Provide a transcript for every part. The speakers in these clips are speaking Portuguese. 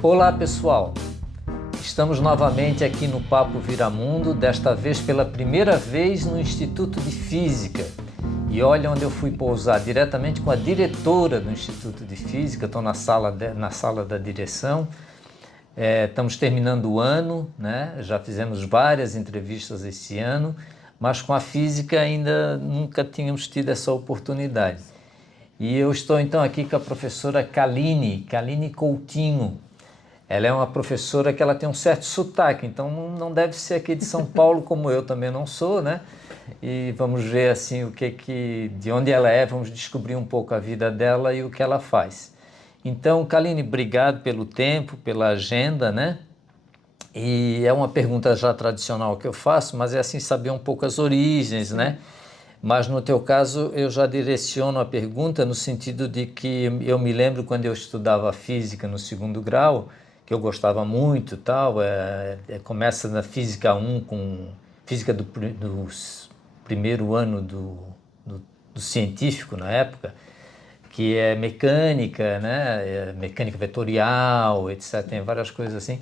Olá pessoal, estamos novamente aqui no Papo Viramundo, desta vez pela primeira vez no Instituto de Física. E olha onde eu fui pousar, diretamente com a diretora do Instituto de Física, estou na sala da direção. Estamos terminando o ano, né? Já fizemos várias entrevistas esse ano, mas com a física ainda nunca tínhamos tido essa oportunidade. E eu estou então aqui com a professora Kaline Coutinho. Ela é uma professora que ela tem um certo sotaque, então não deve ser aqui de São Paulo, como eu também não sou, né? E vamos ver assim de onde ela é, vamos descobrir um pouco a vida dela e o que ela faz. Então, Kaline, obrigado pelo tempo, pela agenda, né? E é uma pergunta já tradicional que eu faço, mas é assim saber um pouco as origens, né? Mas no teu caso eu já direciono a pergunta no sentido de que eu me lembro quando eu estudava física no segundo grau, que eu gostava muito tal, começa na física 1 com física do primeiro ano do científico na época, que é mecânica, né? Mecânica vetorial, etc. Tem várias coisas assim.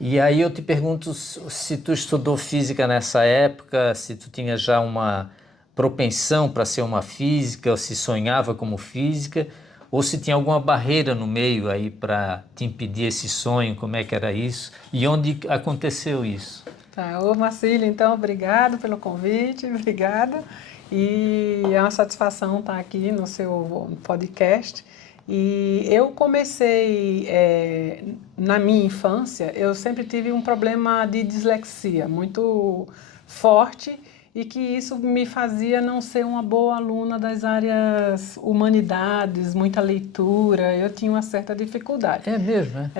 E aí eu te pergunto se tu estudou física nessa época, se tu tinha já uma propensão para ser uma física, ou se sonhava como física, ou se tinha alguma barreira no meio aí para te impedir esse sonho, como é que era isso? E onde aconteceu isso? Tá, ô Marcílio, então, obrigado pelo convite, obrigada. E é uma satisfação estar aqui no seu podcast. E eu comecei, na minha infância, eu sempre tive um problema de dislexia muito forte e que isso me fazia não ser uma boa aluna das áreas humanidades, muita leitura, eu tinha uma certa dificuldade. É mesmo, né?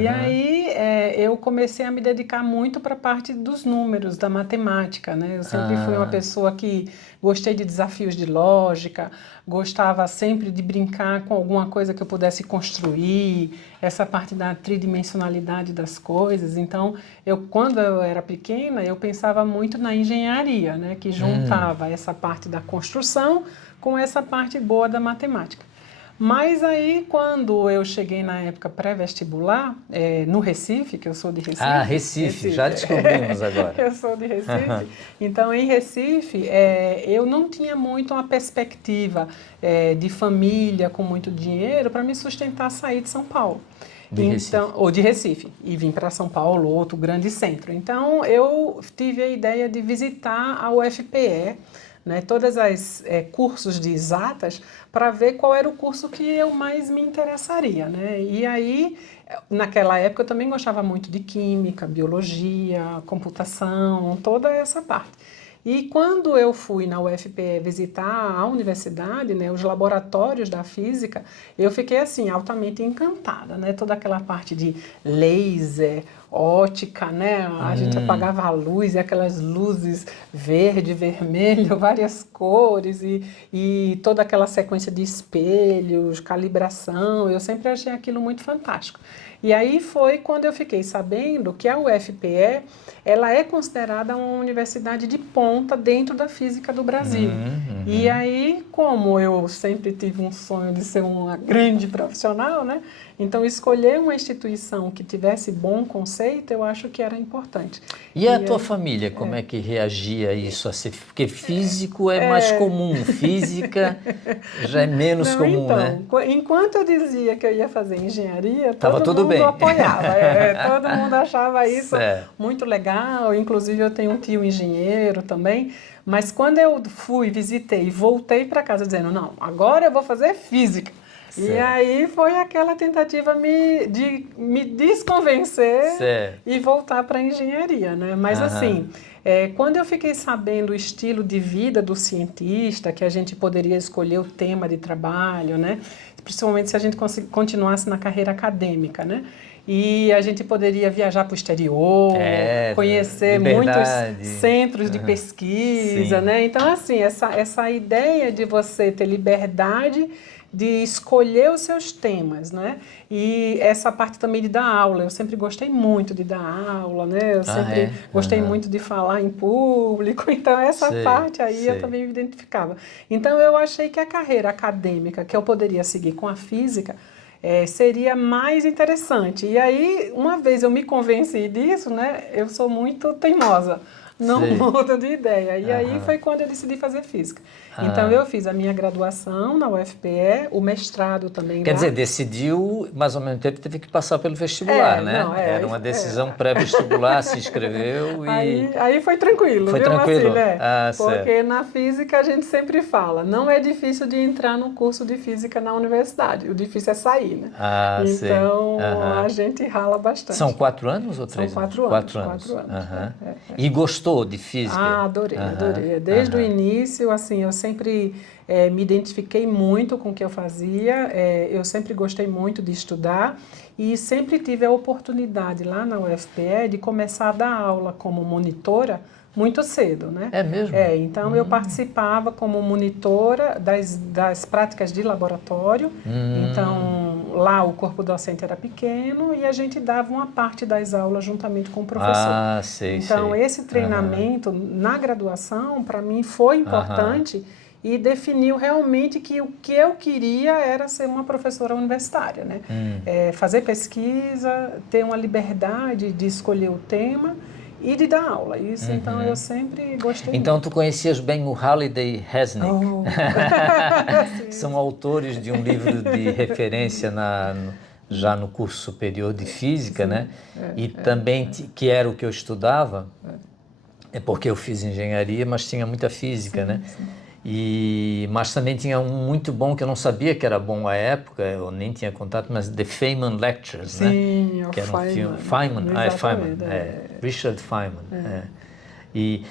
E aí eu comecei a me dedicar muito para a parte dos números, da matemática, né? Eu sempre fui uma pessoa que gostei de desafios de lógica, gostava sempre de brincar com alguma coisa que eu pudesse construir, essa parte da tridimensionalidade das coisas. Então, quando eu era pequena, eu pensava muito na engenharia, né? Que juntava essa parte da construção com essa parte boa da matemática. Mas aí, quando eu cheguei na época pré-vestibular, no Recife, que eu sou de Recife. Ah, Recife, já descobrimos agora. Eu sou de Recife. Então, em Recife, eu não tinha muito uma perspectiva de família com muito dinheiro para me sustentar sair de São Paulo. Ou de Recife, e vim para São Paulo, outro grande centro. Então, eu tive a ideia de visitar a UFPE, né, todas as cursos de exatas, para ver qual era o curso que eu mais me interessaria, né? E aí, naquela época, eu também gostava muito de química, biologia, computação, toda essa parte. E quando eu fui na UFPE visitar a universidade, né, os laboratórios da física, eu fiquei assim altamente encantada, né? Toda aquela parte de laser, ótica, né? A gente apagava a luz e aquelas luzes verde, vermelho, várias cores e toda aquela sequência de espelhos, calibração, eu sempre achei aquilo muito fantástico. E aí foi quando eu fiquei sabendo que a UFPE, ela é considerada uma universidade de ponta dentro da física do Brasil. E aí, como eu sempre tive um sonho de ser uma grande profissional, né? Então, escolher uma instituição que tivesse bom conceito, eu acho que era importante. E a tua família, como é que reagia a isso? Porque físico é mais comum, física já é menos comum, né? Enquanto eu dizia que eu ia fazer engenharia, Tava todo tudo mundo bem. apoiava. Todo mundo achava isso Certo. muito legal. Inclusive, eu tenho um tio engenheiro também. Mas quando eu visitei e voltei para casa dizendo, não, agora eu vou fazer física. Certo. E aí foi aquela tentativa de me desconvencer e voltar para a engenharia, né? Mas assim, quando eu fiquei sabendo o estilo de vida do cientista, que a gente poderia escolher o tema de trabalho, né? Principalmente se a gente continuasse na carreira acadêmica, né? E a gente poderia viajar para o exterior, conhecer muitos centros de pesquisa, né? Então, assim, essa ideia de você ter liberdade de escolher os seus temas, né? E essa parte também de dar aula. Eu sempre gostei muito de dar aula, né? Eu sempre gostei muito de falar em público. Então, essa parte aí eu também me identificava. Então, eu achei que a carreira acadêmica que eu poderia seguir com a física seria mais interessante. E aí, uma vez eu me convenci disso, né? Eu sou muito teimosa. Não mudo de ideia. E aí foi quando eu decidi fazer física. Então, eu fiz a minha graduação na UFPE, o mestrado também Quer lá. dizer, decidiu, mas ao mesmo tempo teve que passar pelo vestibular, né? Não, Era uma decisão pré-vestibular, se inscreveu e... Aí foi tranquilo, Foi viu, tranquilo? Marcílio? Porque Certo. na física a gente sempre fala, não é difícil de entrar no curso de física na universidade, o difícil é sair, né? Sei. Então, a gente rala bastante. São 4 anos ou 3 São anos? 4 anos. 4 anos. E gostou de física? Adorei. Desde o início, assim, eu sempre me identifiquei muito com o que eu fazia, eu sempre gostei muito de estudar e sempre tive a oportunidade lá na UFPE de começar a dar aula como monitora muito cedo, né? É mesmo? Então eu participava como monitora das práticas de laboratório, então lá o corpo docente era pequeno e a gente dava uma parte das aulas juntamente com o professor. Sei. Esse treinamento na graduação, para mim, foi importante e definiu realmente que o que eu queria era ser uma professora universitária, né? Fazer pesquisa, ter uma liberdade de escolher o tema e de dar aula. Isso, então, eu sempre gostei Então, muito. tu conhecias bem o Halliday Resnick. São autores de um livro de referência já no curso superior de física, né? E também, que era o que eu estudava, é porque eu fiz engenharia, mas tinha muita física, né? Mas também tinha um muito bom, que eu não sabia que era bom à época, eu nem tinha contato, mas The Feynman Lectures, né? Que era um filme. Feynman, Richard Feynman. E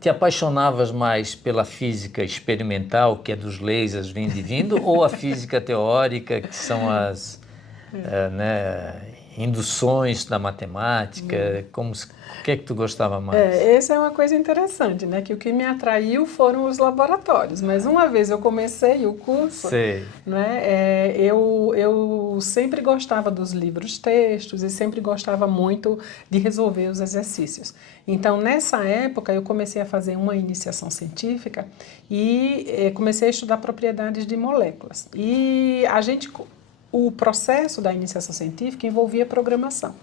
te apaixonavas mais pela física experimental, que é dos lasers vindo e vindo, ou a física teórica, que são as induções da matemática? O que é que tu gostava mais? Essa é uma coisa interessante, né? Que o que me atraiu foram os laboratórios. Mas uma vez eu comecei o curso, né? Eu sempre gostava dos livros textos e sempre gostava muito de resolver os exercícios. Então, nessa época, eu comecei a fazer uma iniciação científica e comecei a estudar propriedades de moléculas. E o processo da iniciação científica envolvia programação.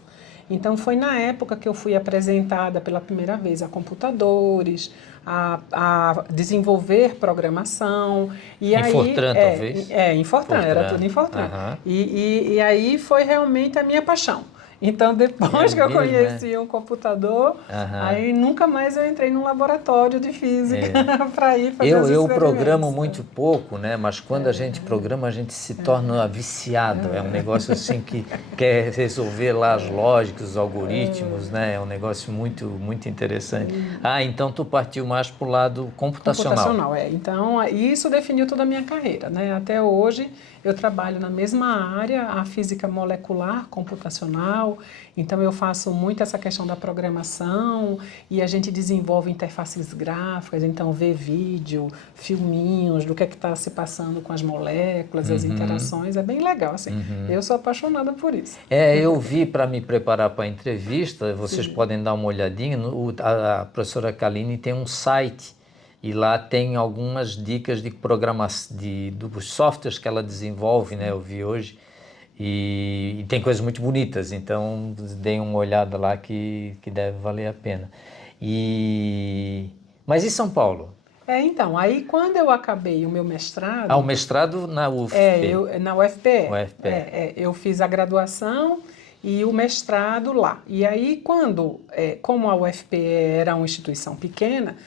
Então, foi na época que eu fui apresentada pela primeira vez a computadores, a desenvolver programação. Em Fortran, talvez? Em Fortran, era tudo em Fortran. E aí foi realmente a minha paixão. Então, depois que eu conheci um computador, aí nunca mais eu entrei num laboratório de física para ir fazer os experimentos. Eu programo muito pouco, né? Mas quando a gente programa, a gente se torna viciado. É um negócio assim que quer resolver lá as lógicas, os algoritmos, né? É um negócio muito, muito interessante. Então tu partiu mais para o lado computacional. Então, isso definiu toda a minha carreira, né? Até hoje, eu trabalho na mesma área, a física molecular computacional, então eu faço muito essa questão da programação e a gente desenvolve interfaces gráficas, então vê vídeo, filminhos do que é que está se passando com as moléculas, as interações, é bem legal, assim. Eu sou apaixonada por isso. Eu vi para me preparar para a entrevista, vocês podem dar uma olhadinha, a professora Kaline tem um site. E lá tem algumas dicas de programação, dos softwares que ela desenvolve, né? Eu vi hoje. E tem coisas muito bonitas, então deem uma olhada lá que deve valer a pena. Mas e São Paulo? Então, aí quando eu acabei o meu mestrado... o mestrado na UFPE. Na UFPE. Eu fiz a graduação e o mestrado lá. E aí como a UFPE era uma instituição pequena,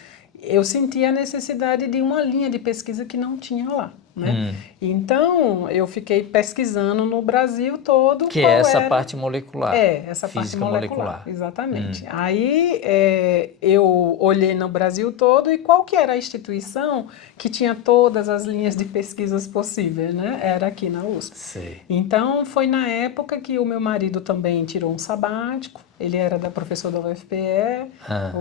eu senti a necessidade de uma linha de pesquisa que não tinha lá, né? Então, eu fiquei pesquisando no Brasil todo. Que é essa parte molecular. Essa parte molecular. Exatamente. Aí, eu olhei no Brasil todo e qual que era a instituição que tinha todas as linhas de pesquisas possíveis, né? Era aqui na USP. Sei. Então, foi na época que o meu marido também tirou um sabático. Ele era professor da UFPE,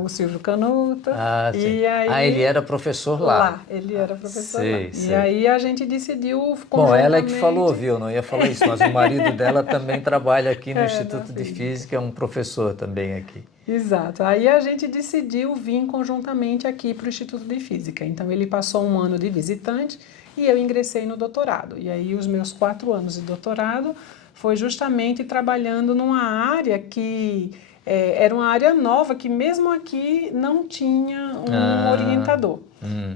o Silvio Canuta. E aí, ele era professor lá. Ele era professor lá. E aí a gente decidiu conjuntamente... Bom, ela é que falou, viu? Não ia falar isso, mas o marido dela também trabalha aqui no Instituto de Física, é um professor também aqui. Exato. Aí a gente decidiu vir conjuntamente aqui para o Instituto de Física. Então, ele passou um ano de visitante e eu ingressei no doutorado. E aí os meus 4 anos de doutorado foi justamente trabalhando numa área que era uma área nova, que mesmo aqui não tinha um orientador.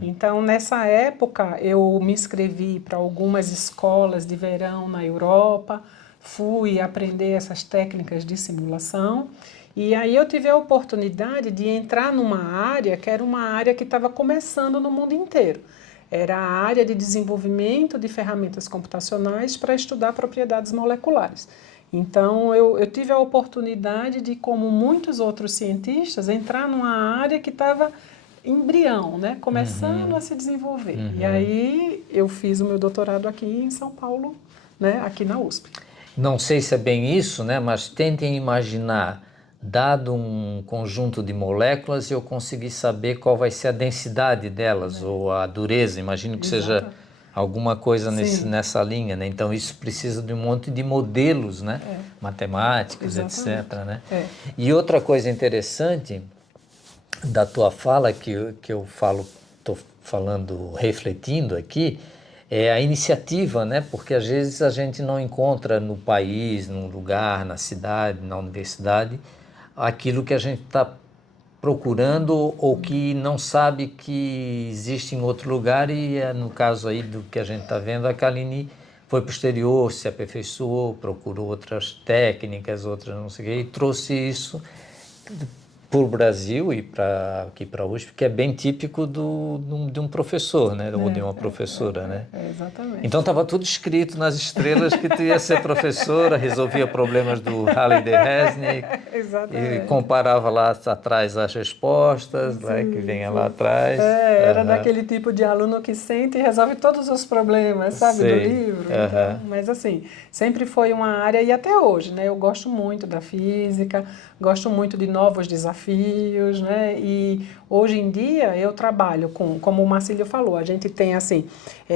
Então, nessa época, eu me inscrevi para algumas escolas de verão na Europa, fui aprender essas técnicas de simulação, e aí eu tive a oportunidade de entrar numa área que era uma área que estava começando no mundo inteiro. Era a área de desenvolvimento de ferramentas computacionais para estudar propriedades moleculares. Então, eu tive a oportunidade de, como muitos outros cientistas, entrar numa área que estava embrião, né? Começando a se desenvolver. E aí, eu fiz o meu doutorado aqui em São Paulo, né? Aqui na USP. Não sei se é bem isso, né? Mas tentem imaginar, dado um conjunto de moléculas, eu conseguir saber qual vai ser a densidade delas, ou a dureza, imagino que seja alguma coisa nessa linha, né? Então isso precisa de um monte de modelos, né? Matemáticos, etc. Né? E outra coisa interessante da tua fala, que eu estou falando, refletindo aqui, é a iniciativa, né? Porque às vezes a gente não encontra no país, num lugar, na cidade, na universidade, aquilo que a gente está procurando ou que não sabe que existe em outro lugar, e no caso aí do que a gente está vendo, a Kaline foi para o exterior, se aperfeiçoou, procurou outras técnicas, outras não sei o quê, e trouxe isso para o Brasil e aqui para a USP, que é bem típico de um professor, né? Ou de uma professora, né? Exatamente. Então estava tudo escrito nas estrelas que tu ia ser professora, resolvia problemas do Halliday-Resnick, e comparava lá atrás as respostas, né, que vinha lá atrás. Era daquele tipo de aluno que sente e resolve todos os problemas, sabe, do livro. Então, mas assim, sempre foi uma área, e até hoje, né? Eu gosto muito da física, gosto muito de novos desafios, né? E hoje em dia eu trabalho com, como o Marcílio falou, a gente tem assim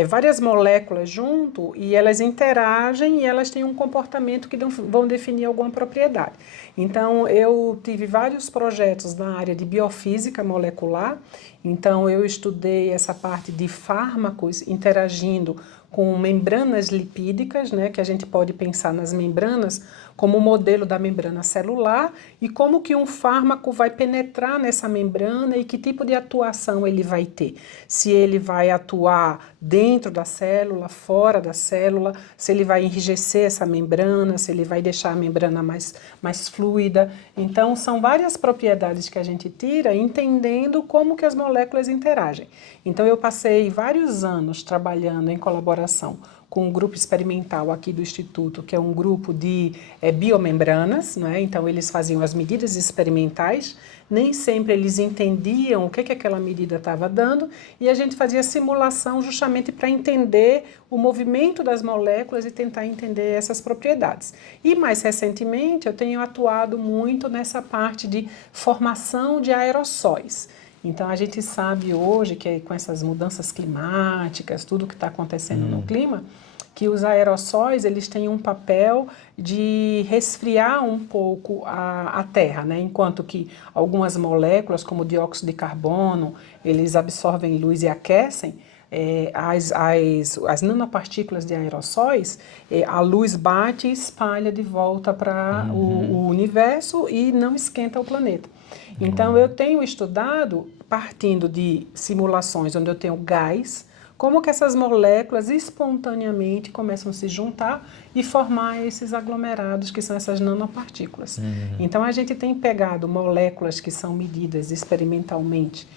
várias moléculas junto e elas interagem e elas têm um comportamento que vão definir alguma propriedade. Então eu tive vários projetos na área de biofísica molecular, então eu estudei essa parte de fármacos interagindo com membranas lipídicas, né, que a gente pode pensar nas membranas como o modelo da membrana celular e como que um fármaco vai penetrar nessa membrana e que tipo de atuação ele vai ter. Se ele vai atuar dentro da célula, fora da célula, se ele vai enrijecer essa membrana, se ele vai deixar a membrana mais fluida. Então, são várias propriedades que a gente tira entendendo como que as moléculas interagem. Então, eu passei vários anos trabalhando em colaboração com um grupo experimental aqui do Instituto, que é um grupo de biomembranas, né? Então eles faziam as medidas experimentais, nem sempre eles entendiam o que aquela medida estava dando, e a gente fazia simulação justamente para entender o movimento das moléculas e tentar entender essas propriedades. E mais recentemente eu tenho atuado muito nessa parte de formação de aerossóis. Então a gente sabe hoje que com essas mudanças climáticas, tudo que está acontecendo no clima, que os aerossóis eles têm um papel de resfriar um pouco a Terra, né? Enquanto que algumas moléculas, como o dióxido de carbono, eles absorvem luz e aquecem. As nanopartículas de aerossóis, a luz bate e espalha de volta para o universo e não esquenta o planeta. Então, eu tenho estudado, partindo de simulações onde eu tenho gás, como que essas moléculas espontaneamente começam a se juntar e formar esses aglomerados que são essas nanopartículas. Então, a gente tem pegado moléculas que são medidas experimentalmente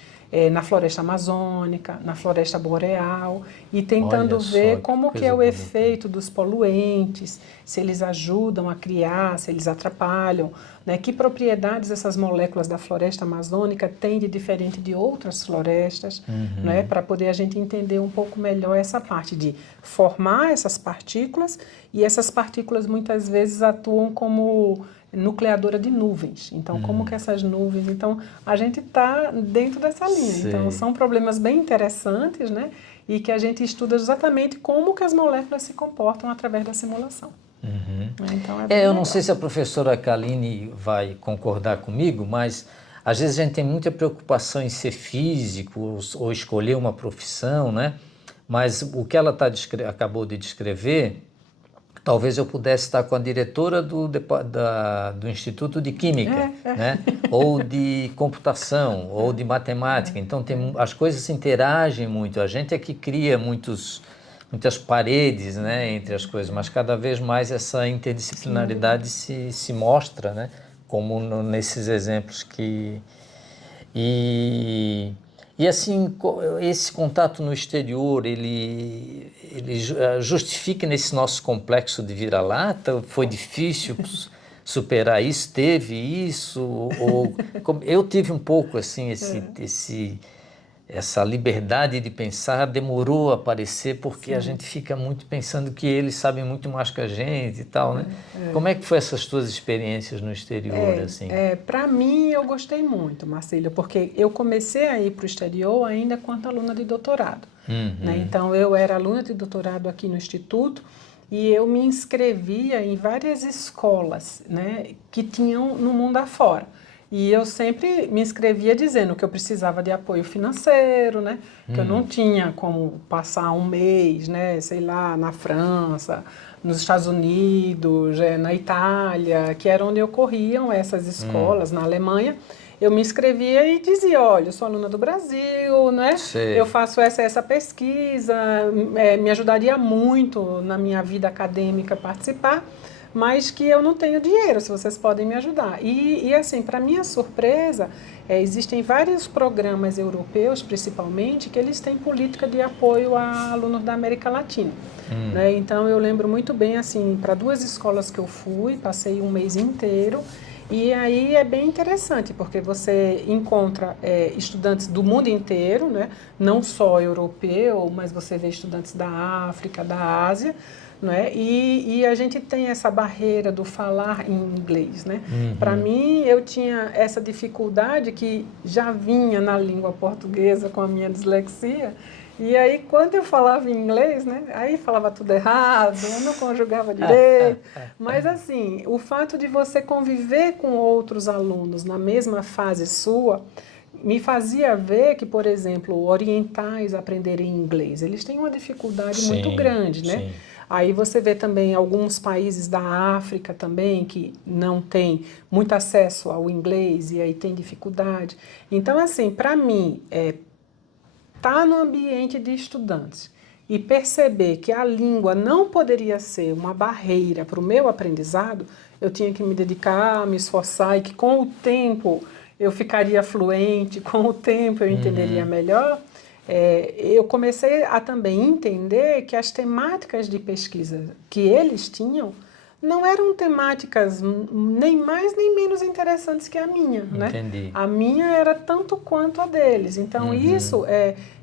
na floresta amazônica, na floresta boreal, e tentando ver como que é o efeito dos poluentes, se eles ajudam a criar, se eles atrapalham, né? Que propriedades essas moléculas da floresta amazônica têm de diferente de outras florestas, né? Para poder a gente entender um pouco melhor essa parte de formar essas partículas, e essas partículas muitas vezes atuam como nucleadora de nuvens. Então, como que essas nuvens... Então, a gente está dentro dessa linha. Sim. Então, são problemas bem interessantes, né? E que a gente estuda exatamente como que as moléculas se comportam através da simulação. Então, eu não sei se a professora Kaline vai concordar comigo, mas às vezes a gente tem muita preocupação em ser físico ou escolher uma profissão, né? Mas o que ela acabou de descrever, talvez eu pudesse estar com a diretora do Instituto de Química, né? Ou de computação, ou de matemática. Então, as coisas interagem muito. A gente é que cria muitas paredes, né, entre as coisas, mas cada vez mais essa interdisciplinaridade se mostra, né? Como nesses exemplos que... E assim, esse contato no exterior, ele justifica nesse nosso complexo de vira-lata? Foi difícil superar isso? Teve isso? Eu tive um pouco assim, essa liberdade de pensar demorou a aparecer porque a gente fica muito pensando que eles sabem muito mais que a gente e tal, né? Como é que foi essas tuas experiências no exterior, assim? Para mim, eu gostei muito, Marcília, porque eu comecei a ir para o exterior ainda quanto aluna de doutorado. Né? Então, eu era aluna de doutorado aqui no Instituto e eu me inscrevia em várias escolas, né, que tinham no mundo afora. E eu sempre me inscrevia dizendo que eu precisava de apoio financeiro, né? Que eu não tinha como passar um mês, né? Sei lá, na França, nos Estados Unidos, na Itália, que era onde ocorriam essas escolas, na Alemanha. Eu me inscrevia e dizia, olha, eu sou aluna do Brasil, né? Eu faço essa pesquisa, me ajudaria muito na minha vida acadêmica participar, mas que eu não tenho dinheiro, se vocês podem me ajudar. E assim, para minha surpresa, existem vários programas europeus, principalmente, que eles têm política de apoio a alunos da América Latina. Né? Então, eu lembro muito bem, assim, para 2 escolas que eu fui, passei um mês inteiro, e aí é bem interessante, porque você encontra estudantes do mundo inteiro, né? Não só europeu, mas você vê estudantes da África, da Ásia, né? E a gente tem essa barreira do falar em inglês, né? Para mim, eu tinha essa dificuldade que já vinha na língua portuguesa com a minha dislexia. E aí, quando eu falava em inglês, né? Aí falava tudo errado, não conjugava direito. Mas assim, o fato de você conviver com outros alunos na mesma fase sua, me fazia ver que, por exemplo, orientais aprenderem inglês, eles têm uma dificuldade muito grande, né? Sim. Aí você vê também alguns países da África também que não têm muito acesso ao inglês e aí tem dificuldade. Então, assim, para mim, estar no ambiente de estudantes e perceber que a língua não poderia ser uma barreira para o meu aprendizado, eu tinha que me dedicar, me esforçar e que com o tempo eu ficaria fluente, com o tempo eu entenderia melhor. Eu comecei a também entender que as temáticas de pesquisa que eles tinham não eram temáticas nem mais nem menos interessantes que a minha, né? Entendi. A minha era tanto quanto a deles. Então, isso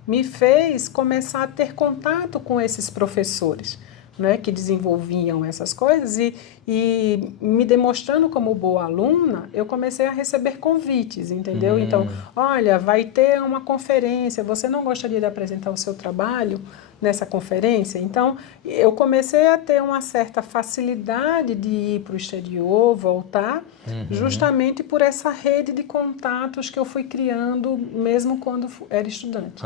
me fez começar a ter contato com esses professores, né, que desenvolviam essas coisas e me demonstrando como boa aluna, eu comecei a receber convites, entendeu? Então, olha, vai ter uma conferência, você não gostaria de apresentar o seu trabalho nessa conferência? Então, eu comecei a ter uma certa facilidade de ir para o exterior, voltar, justamente por essa rede de contatos que eu fui criando mesmo quando era estudante.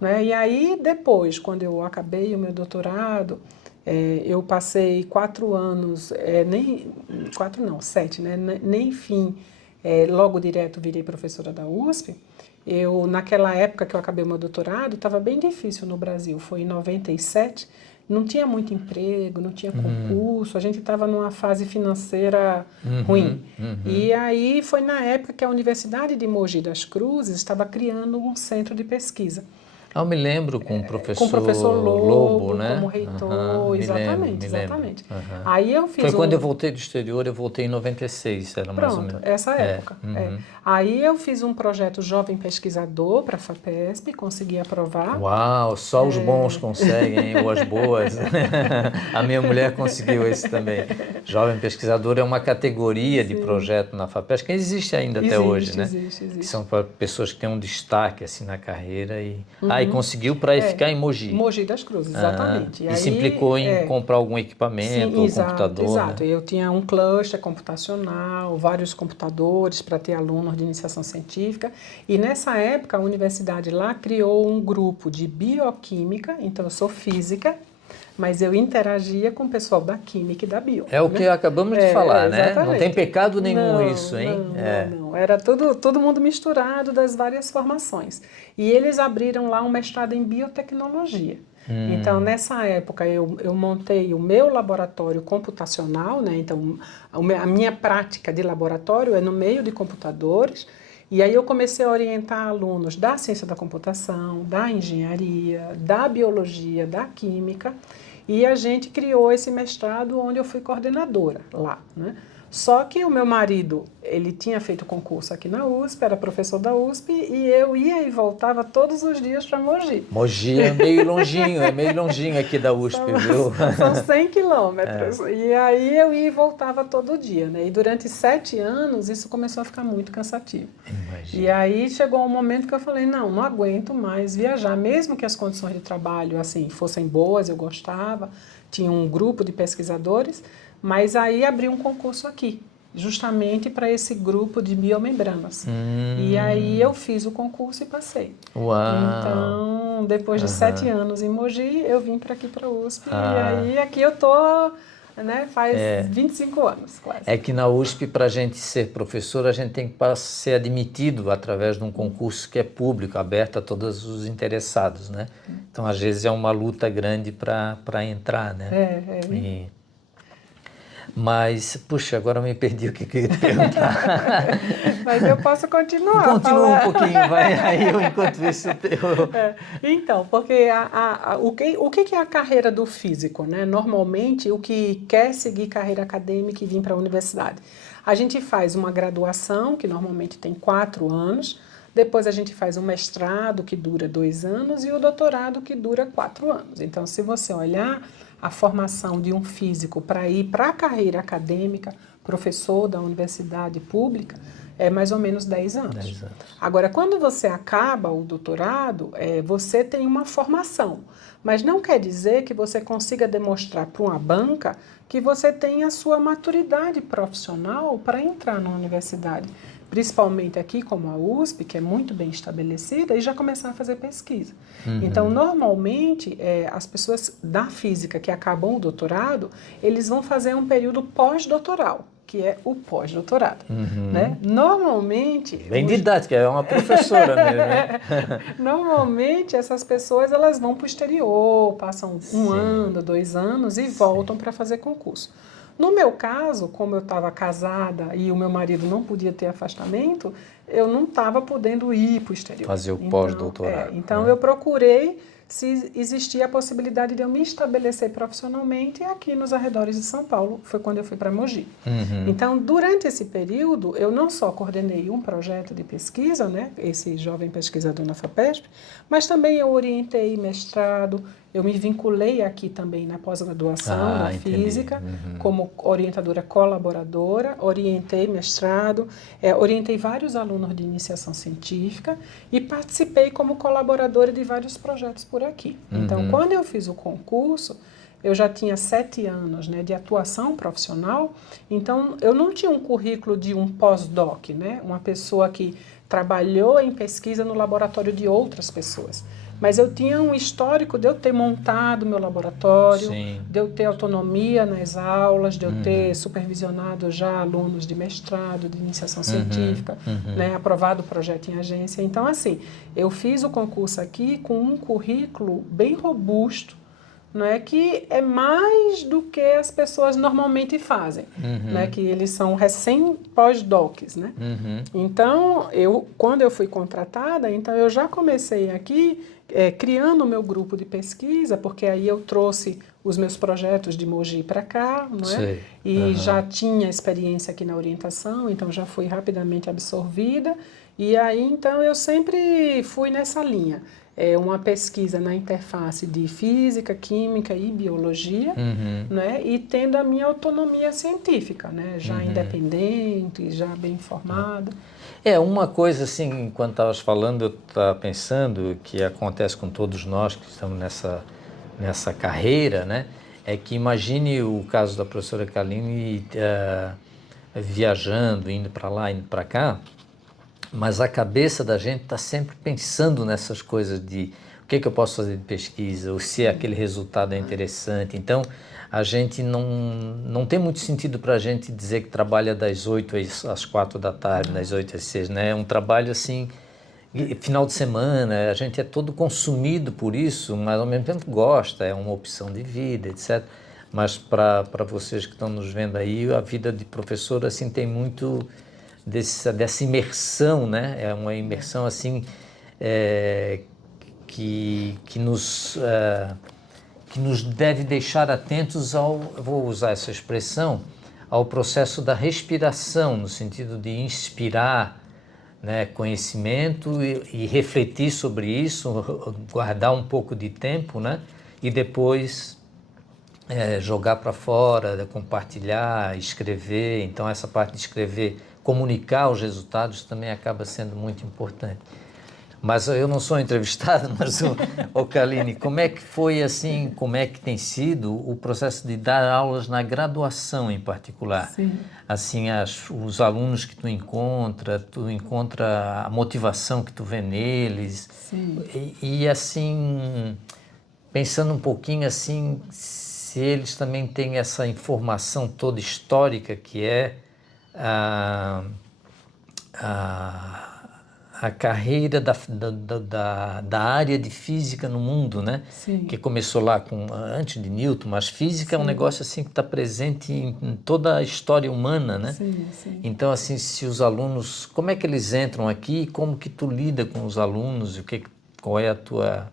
Né? E aí, depois, quando eu acabei o meu doutorado, eu passei 4 anos, 7, né? Nem fim, logo direto virei professora da USP. Naquela época que eu acabei o meu doutorado, estava bem difícil no Brasil, foi em 97, não tinha muito emprego, não tinha concurso, a gente estava numa fase financeira ruim. E aí foi na época que a Universidade de Mogi das Cruzes estava criando um centro de pesquisa. Eu me lembro com o professor Lobo, né? como reitor, exatamente. Aí eu fiz Foi quando eu voltei do exterior, eu voltei em 96, era mais ou menos. Essa época. Aí eu fiz um projeto Jovem Pesquisador para a FAPESP, consegui aprovar. Uau, só os bons conseguem, ou as boas. A minha mulher conseguiu esse também. Jovem Pesquisador é uma categoria de projeto na FAPESP, que existe ainda até hoje, né? Existe. Que são para pessoas que têm um destaque assim, na carreira. Ah, e conseguiu para ficar em Mogi. Mogi das Cruzes, exatamente. E se implicou em comprar algum equipamento, ou computador, exato. né? Eu tinha um cluster computacional, vários computadores para ter alunos de iniciação científica. E nessa época, a universidade lá criou um grupo de bioquímica, então eu sou física, mas eu interagia com o pessoal da química e da bio. É o que acabamos de falar, né? Não tem pecado nenhum não, isso, hein? Não. Era todo mundo misturado das várias formações. E eles abriram lá um mestrado em biotecnologia. Então, nessa época, eu montei o meu laboratório computacional, né? Então, a minha prática de laboratório é no meio de computadores. E aí eu comecei a orientar alunos da ciência da computação, da engenharia, da biologia, da química. E a gente criou esse mestrado onde eu fui coordenadora lá, né? Só que o meu marido, ele tinha feito concurso aqui na USP, era professor da USP, e eu ia e voltava todos os dias para Mogi. Mogi é meio longinho aqui da USP, viu? São 100 quilômetros. E aí eu ia e voltava todo dia, né? E durante 7 anos isso começou a ficar muito cansativo. Imagina. E aí chegou um momento que eu falei, não aguento mais viajar, mesmo que as condições de trabalho assim fossem boas, eu gostava, tinha um grupo de pesquisadores, mas aí abri um concurso aqui, justamente para esse grupo de biomembranas. E aí eu fiz o concurso e passei. Uau! Então, depois de 7 anos em Mogi, eu vim para aqui para a USP, e aí aqui eu tô, né, faz 25 anos quase. É que na USP, para a gente ser professor, a gente tem que ser admitido através de um concurso que é público, aberto a todos os interessados, né? Então, às vezes, é uma luta grande para entrar, né? Mas, puxa, agora eu me perdi o que eu ia te perguntar. Mas eu posso continuar. Continua um pouquinho, vai aí, enquanto isso Então, porque o que é a carreira do físico, né? Normalmente, o que quer seguir carreira acadêmica e vir para a universidade. A gente faz uma graduação, que normalmente tem 4 anos, depois a gente faz um mestrado, que dura 2 anos, e o doutorado, que dura 4 anos. Então, se você olhar a formação de um físico para ir para a carreira acadêmica, professor da universidade pública, é mais ou menos 10 anos. 10 anos. Agora, quando você acaba o doutorado, você tem uma formação, mas não quer dizer que você consiga demonstrar para uma banca que você tem a sua maturidade profissional para entrar na universidade. Principalmente aqui, como a USP, que é muito bem estabelecida, e já começar a fazer pesquisa. Então, normalmente, as pessoas da física que acabam o doutorado, eles vão fazer um período pós-doutoral, que é o pós-doutorado. Né? Normalmente... Bem didática, é uma professora mesmo, né? Normalmente, essas pessoas elas vão para o exterior, passam 1 ano, 2 anos e voltam para fazer concurso. No meu caso, como eu estava casada e o meu marido não podia ter afastamento, eu não estava podendo ir para o exterior. Fazer o pós-doutorado. Então, eu procurei se existia a possibilidade de eu me estabelecer profissionalmente aqui nos arredores de São Paulo. Foi quando eu fui para Mogi. Então, durante esse período, eu não só coordenei um projeto de pesquisa, né, esse jovem pesquisador na FAPESP, mas também eu orientei mestrado, eu me vinculei aqui também na pós-graduação da física, como orientadora colaboradora, orientei mestrado, orientei vários alunos de iniciação científica e participei como colaboradora de vários projetos por aqui. Então, quando eu fiz o concurso, eu já tinha 7 anos, né, de atuação profissional, então eu não tinha um currículo de um pós-doc, né, uma pessoa que trabalhou em pesquisa no laboratório de outras pessoas. Mas eu tinha um histórico de eu ter montado meu laboratório, de eu ter autonomia nas aulas, de eu ter supervisionado já alunos de mestrado, de iniciação científica, né, aprovado o projeto em agência. Então, assim, eu fiz o concurso aqui com um currículo bem robusto, não é, que é mais do que as pessoas normalmente fazem, né, que eles são recém-pós-docs, né? Então, quando eu fui contratada, então eu já comecei aqui criando o meu grupo de pesquisa, porque aí eu trouxe os meus projetos de Mogi para cá, não é? E já tinha experiência aqui na orientação, então já fui rapidamente absorvida, e aí então eu sempre fui nessa linha. uma pesquisa na interface de física, química e biologia, né? E tendo a minha autonomia científica, né? Já independente, já bem informada. Uma coisa assim, enquanto estavas falando, eu estava pensando que acontece com todos nós que estamos nessa carreira, né? É que imagine o caso da professora Kaline viajando, indo para lá, indo para cá, mas a cabeça da gente está sempre pensando nessas coisas de o que eu posso fazer de pesquisa, ou se aquele resultado é interessante. Então, a gente não tem muito sentido para a gente dizer que trabalha das 8 às 4 da tarde, das 8 às 6, né? É um trabalho assim, final de semana, a gente é todo consumido por isso, mas ao mesmo tempo gosta, é uma opção de vida, etc. Mas para vocês que estão nos vendo aí, a vida de professor assim tem muito dessa imersão, né? É uma imersão assim que nos deve deixar atentos eu vou usar essa expressão, ao processo da respiração, no sentido de inspirar, né, conhecimento e refletir sobre isso, guardar um pouco de tempo, né, e depois jogar para fora, compartilhar, escrever. Então essa parte de escrever, comunicar os resultados também acaba sendo muito importante. Mas eu não sou entrevistado, mas Kaline, como é que foi assim, como é que tem sido o processo de dar aulas na graduação em particular? Sim. Assim, os alunos que tu encontra a motivação que tu vê neles. Sim. E assim, pensando um pouquinho assim, se eles também têm essa informação toda histórica que é a carreira da área de física no mundo, né? Sim. Que começou lá antes de Newton, mas física Sim. é um negócio assim que está presente em toda a história humana, né? Sim, sim. Então, assim, se os alunos, como é que eles entram aqui, como que tu lida com os alunos, qual é a tua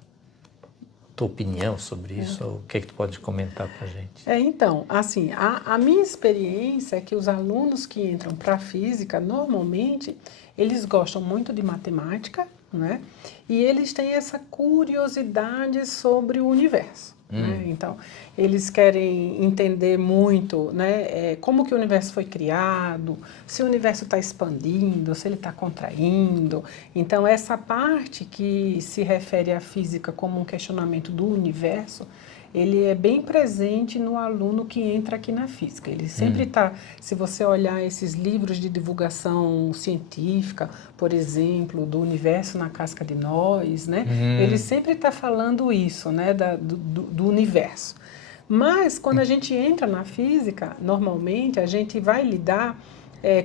opinião sobre isso, ou o que tu pode comentar para a gente? Então, assim, a minha experiência é que os alunos que entram para a física, normalmente, eles gostam muito de matemática, né? E eles têm essa curiosidade sobre o universo. Né? Então, eles querem entender muito, né, como que o universo foi criado, se o universo está expandindo, se ele está contraindo. Então, essa parte que se refere à física como um questionamento do universo, ele é bem presente no aluno que entra aqui na física. Ele sempre está, se você olhar esses livros de divulgação científica, por exemplo, do universo na casca de nós, né? Ele sempre está falando isso, né? Do universo. Mas, quando a gente entra na física, normalmente a gente vai lidar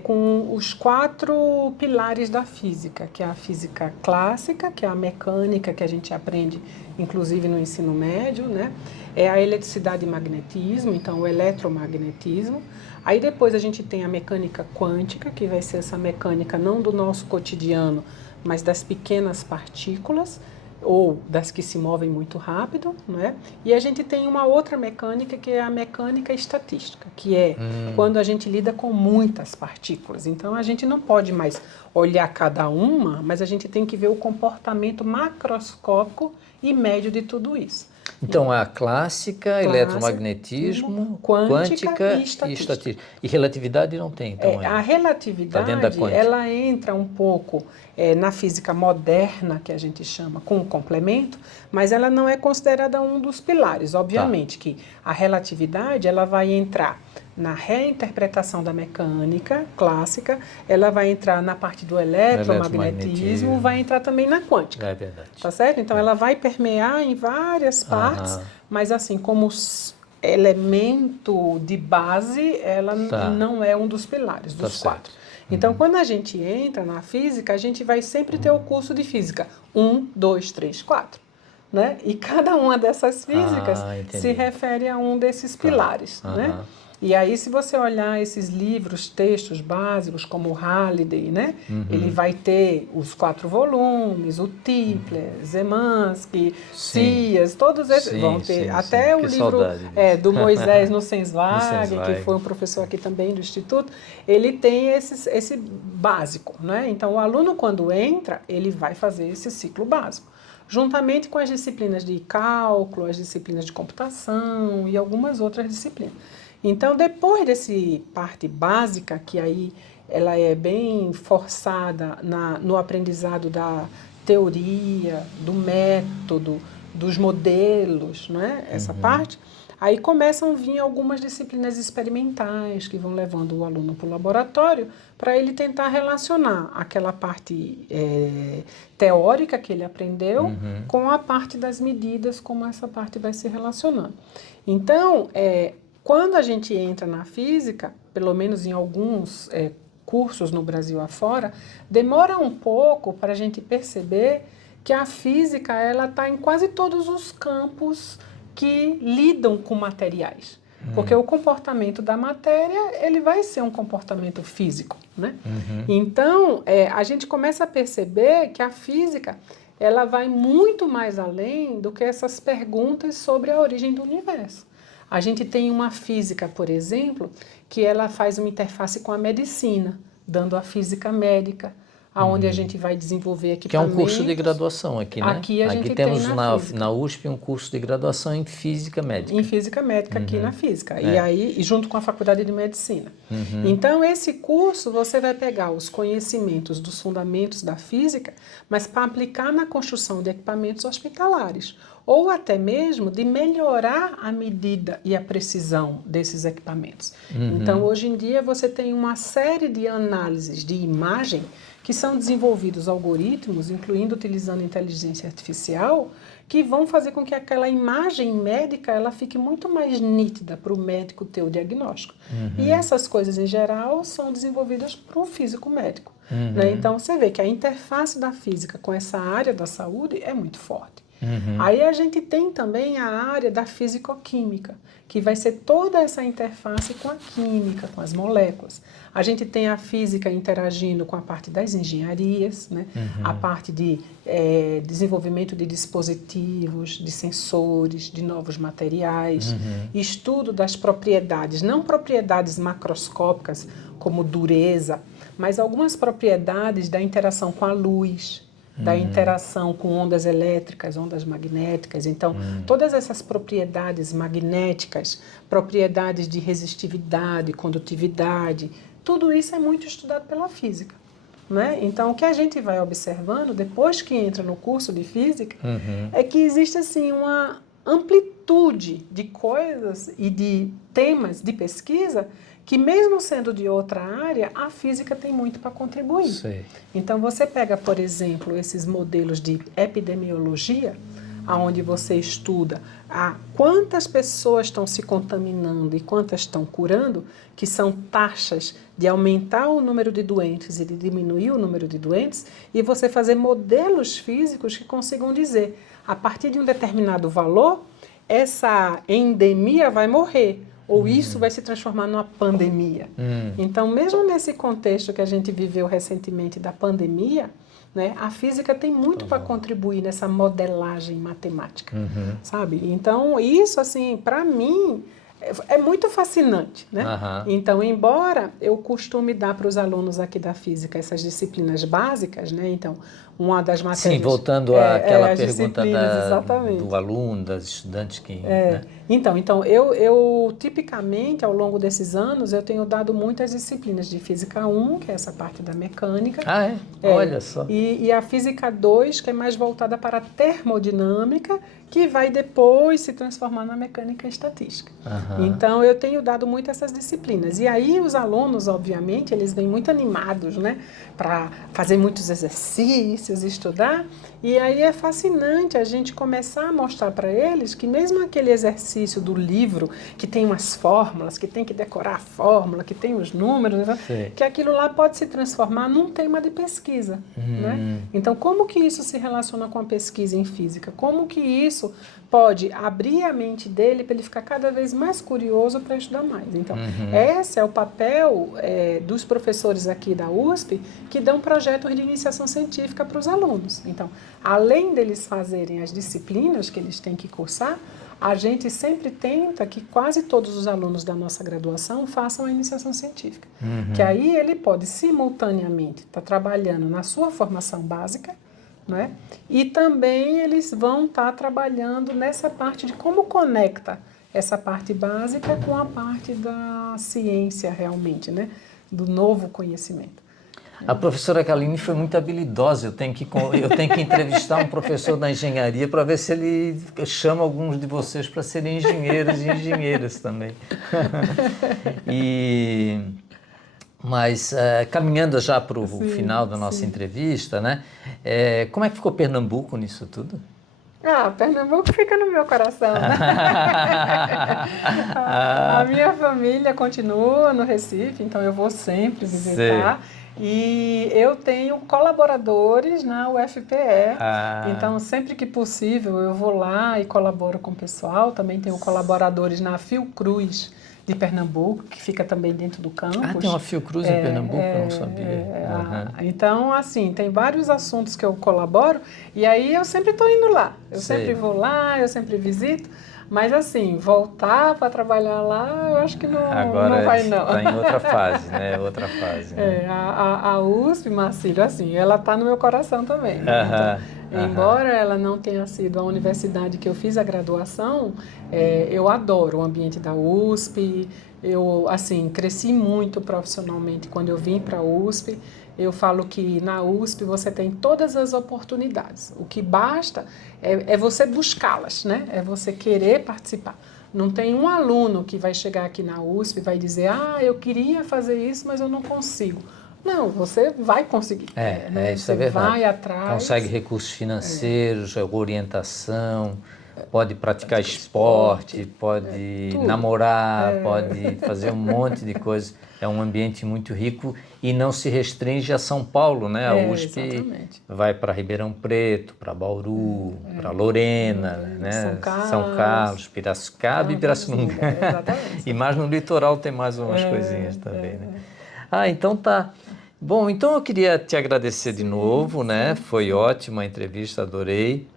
com os 4 pilares da física, que é a física clássica, que é a mecânica que a gente aprende, inclusive no ensino médio, né? É a eletricidade e magnetismo, então o eletromagnetismo. Aí depois a gente tem a mecânica quântica, que vai ser essa mecânica não do nosso cotidiano, mas das pequenas partículas, ou das que se movem muito rápido, né? E a gente tem uma outra mecânica que é a mecânica estatística, que é quando a gente lida com muitas partículas. Então a gente não pode mais olhar cada uma, mas a gente tem que ver o comportamento macroscópico e médio de tudo isso. Então, a clássica, eletromagnetismo, quântica e estatística. E relatividade não tem, então? A relatividade, ela entra um pouco na física moderna, que a gente chama, com o complemento, mas ela não é considerada um dos pilares. Obviamente que a relatividade, ela vai entrar na reinterpretação da mecânica clássica, ela vai entrar na parte do eletromagnetismo, vai entrar também na quântica. É verdade. Tá certo? Então, ela vai permear em várias partes, mas assim, como elemento de base, ela não é um dos pilares, dos 4. Então, quando a gente entra na física, a gente vai sempre ter o curso de física 1, 2, 3, 4. Né? E cada uma dessas físicas se refere a um desses pilares. Né? E aí, se você olhar esses livros, textos básicos, como o Halliday, né? Ele vai ter os 4 volumes, o Tipler, Zemansky, Sias, todos esses vão ter. Até o livro do Moisés Nussenswagen, que foi um professor aqui também do Instituto, ele tem esse básico. Né? Então, o aluno, quando entra, ele vai fazer esse ciclo básico. juntamente com as disciplinas de cálculo, as disciplinas de computação e algumas outras disciplinas. Então, depois desse parte básica, que aí ela é bem forçada no aprendizado da teoria, do método, dos modelos, não é? Essa parte, aí começam a vir algumas disciplinas experimentais que vão levando o aluno para o laboratório para ele tentar relacionar aquela parte teórica que ele aprendeu com a parte das medidas, como essa parte vai se relacionando. Então, quando a gente entra na física, pelo menos em alguns cursos no Brasil afora, demora um pouco para a gente perceber que a física ela está em quase todos os campos que lidam com materiais. Porque o comportamento da matéria ele vai ser um comportamento físico, né? Então, a gente começa a perceber que a física ela vai muito mais além do que essas perguntas sobre a origem do universo. A gente tem uma física, por exemplo, que ela faz uma interface com a medicina, dando a física médica, aonde a gente vai desenvolver equipamentos. Que é um curso de graduação aqui, né? Aqui a gente aqui temos tem na USP um curso de graduação em física médica. Em física médica aqui na física. E junto com a faculdade de medicina. Então, esse curso você vai pegar os conhecimentos dos fundamentos da física, mas para aplicar na construção de equipamentos hospitalares. Ou até mesmo de melhorar a medida e a precisão desses equipamentos. Então, hoje em dia, você tem uma série de análises de imagem que são desenvolvidos algoritmos, incluindo utilizando inteligência artificial, que vão fazer com que aquela imagem médica ela fique muito mais nítida para o médico ter o diagnóstico. E essas coisas, em geral, são desenvolvidas por um físico médico. Né? Então, você vê que a interface da física com essa área da saúde é muito forte. Aí a gente tem também a área da fisicoquímica, que vai ser toda essa interface com a química, com as moléculas. A gente tem a física interagindo com a parte das engenharias, né? A parte de desenvolvimento de dispositivos, de sensores, de novos materiais, estudo das propriedades, não propriedades macroscópicas como dureza, mas algumas propriedades da interação com a luz, da interação com ondas elétricas, ondas magnéticas. Então, todas essas propriedades magnéticas, propriedades de resistividade, condutividade, tudo isso é muito estudado pela física. Né? Então, o que a gente vai observando, depois que entra no curso de física, é que existe assim, uma amplitude de coisas e de temas de pesquisa que mesmo sendo de outra área, a física tem muito para contribuir. Sei. Então, você pega, por exemplo, esses modelos de epidemiologia, onde você estuda quantas pessoas estão se contaminando e quantas estão curando, que são taxas de aumentar o número de doentes e de diminuir o número de doentes, e você fazer modelos físicos que consigam dizer, a partir de um determinado valor, essa endemia vai morrer. Ou isso vai se transformar numa pandemia. Então, mesmo nesse contexto que a gente viveu recentemente da pandemia, né, a física tem muito para contribuir nessa modelagem matemática, sabe? Então, isso, assim, para mim, é muito fascinante, né? Então, embora eu costume dar para os alunos aqui da física essas disciplinas básicas, né? Então, uma das matérias... Sim, voltando àquela pergunta exatamente. do aluno, das estudantes que... Né? Então eu tipicamente, ao longo desses anos, eu tenho dado muitas disciplinas de Física 1, que é essa parte da mecânica. Olha só. E a Física 2, que é mais voltada para a termodinâmica, que vai depois se transformar na mecânica estatística. Então, eu tenho dado muito essas disciplinas. E aí, os alunos, obviamente, eles vêm muito animados, né? Para fazer muitos exercícios, estudar. E aí é fascinante a gente começar a mostrar para eles que mesmo aquele exercício do livro, que tem umas fórmulas, que tem que decorar a fórmula, que tem os números, que aquilo lá pode se transformar num tema de pesquisa. Né? Então, como que isso se relaciona com a pesquisa em física? Como que isso pode abrir a mente dele para ele ficar cada vez mais curioso para estudar mais? Então, esse é o papel dos professores aqui da USP, que dão projetos de iniciação científica para os alunos. Então, além deles fazerem as disciplinas que eles têm que cursar, a gente sempre tenta que quase todos os alunos da nossa graduação façam a iniciação científica. Que aí ele pode simultaneamente estar trabalhando na sua formação básica, não é? E também eles vão estar trabalhando nessa parte de como conecta essa parte básica com a parte da ciência realmente, né? Do novo conhecimento. A professora Kaline foi muito habilidosa. Eu tenho que entrevistar um professor da engenharia para ver se ele chama alguns de vocês para serem engenheiros e engenheiras também. Mas caminhando já para o final da nossa entrevista, né? Como é que ficou Pernambuco nisso tudo? Pernambuco fica no meu coração, né? A minha família continua no Recife, então eu vou sempre visitar. E eu tenho colaboradores na UFPE, então sempre que possível eu vou lá e colaboro com o pessoal. Também tenho colaboradores na Fiocruz de Pernambuco, que fica também dentro do campus. Tem uma Fiocruz em Pernambuco, eu não sabia. Então, assim, tem vários assuntos que eu colaboro e aí eu sempre estou indo lá. Eu sempre vou lá, eu sempre visito. Mas, assim, voltar para trabalhar lá, eu acho que não vai, não. Agora está em outra fase, né? Outra fase. Né? A USP, Marcílio, assim, ela está no meu coração também. Né? Embora ela não tenha sido a universidade que eu fiz a graduação, eu adoro o ambiente da USP. Eu, assim, cresci muito profissionalmente quando eu vim para a USP. Eu falo que na USP você tem todas as oportunidades. O que basta é você buscá-las, né? É você querer participar. Não tem um aluno que vai chegar aqui na USP e vai dizer, eu queria fazer isso, mas eu não consigo. Não, você vai conseguir. Isso é verdade. Vai atrás. Consegue recursos financeiros, orientação, pode praticar esporte, pode namorar, pode fazer um monte de coisas. É um ambiente muito rico e não se restringe a São Paulo, né? A USP vai para Ribeirão Preto, para Bauru, para Lorena, né? São Carlos, Piracicaba e Pirassununga. E mais no litoral tem mais umas coisinhas também, né? Então tá. Bom, então eu queria te agradecer de novo, né? Foi ótima a entrevista, adorei.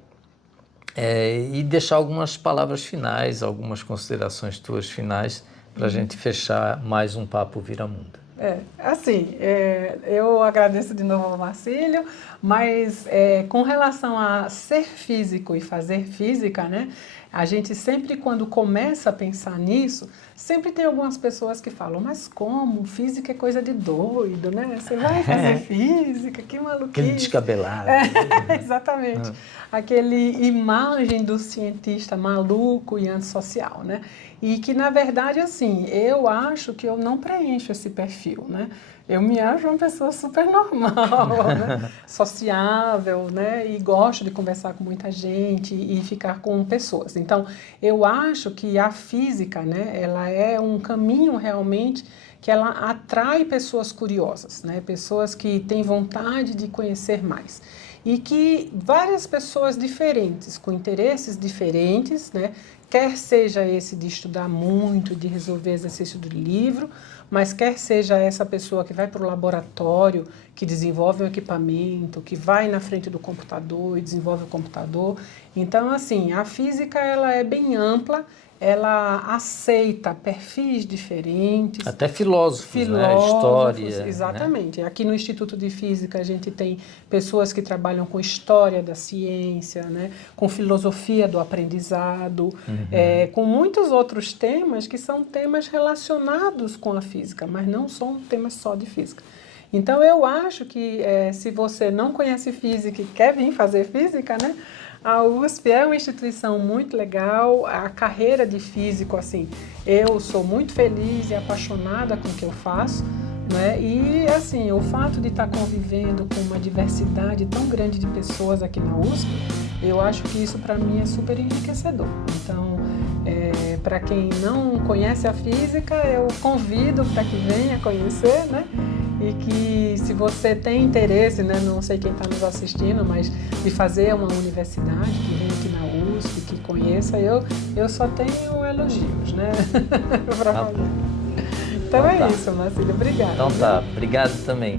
E deixar algumas palavras finais, algumas considerações tuas finais, para a gente fechar mais um Papo Viramundo. Eu agradeço de novo ao Marcílio, mas com relação a ser físico e fazer física, né? A gente sempre, quando começa a pensar nisso, sempre tem algumas pessoas que falam, mas como? Física é coisa de doido, né? Você vai fazer física? Que maluquice. Aquele descabelado. Exatamente. Aquele imagem do cientista maluco e antissocial, né? E que, na verdade, assim, eu acho que eu não preencho esse perfil, né? Eu me acho uma pessoa super normal, né? Sociável, né? E gosto de conversar com muita gente e ficar com pessoas. Então, eu acho que a física, né? Ela é um caminho realmente que ela atrai pessoas curiosas, né? Pessoas que têm vontade de conhecer mais. E que várias pessoas diferentes, com interesses diferentes, né? Quer seja esse de estudar muito, de resolver exercício do livro, mas quer seja essa pessoa que vai para o laboratório, que desenvolve um equipamento, que vai na frente do computador e desenvolve o computador. Então, assim, a física ela é bem ampla, ela aceita perfis diferentes. Até filósofos, né? História. Exatamente. Né? Aqui no Instituto de Física a gente tem pessoas que trabalham com história da ciência, né? Com filosofia do aprendizado, com muitos outros temas que são temas relacionados com a física, mas não são temas só de física. Então eu acho que se você não conhece física e quer vir fazer física, né? A USP é uma instituição muito legal, a carreira de físico, assim, eu sou muito feliz e apaixonada com o que eu faço, né? E, assim, o fato de estar convivendo com uma diversidade tão grande de pessoas aqui na USP, eu acho que isso para mim é super enriquecedor. Então, para quem não conhece a física, eu convido para que venha conhecer, né? E que se você tem interesse, né, não sei quem está nos assistindo, mas de fazer uma universidade, que venha aqui na USP, que conheça, eu só tenho elogios, né? Para fazer. Então é isso, Marcílio. Obrigada. Então tá, obrigado também.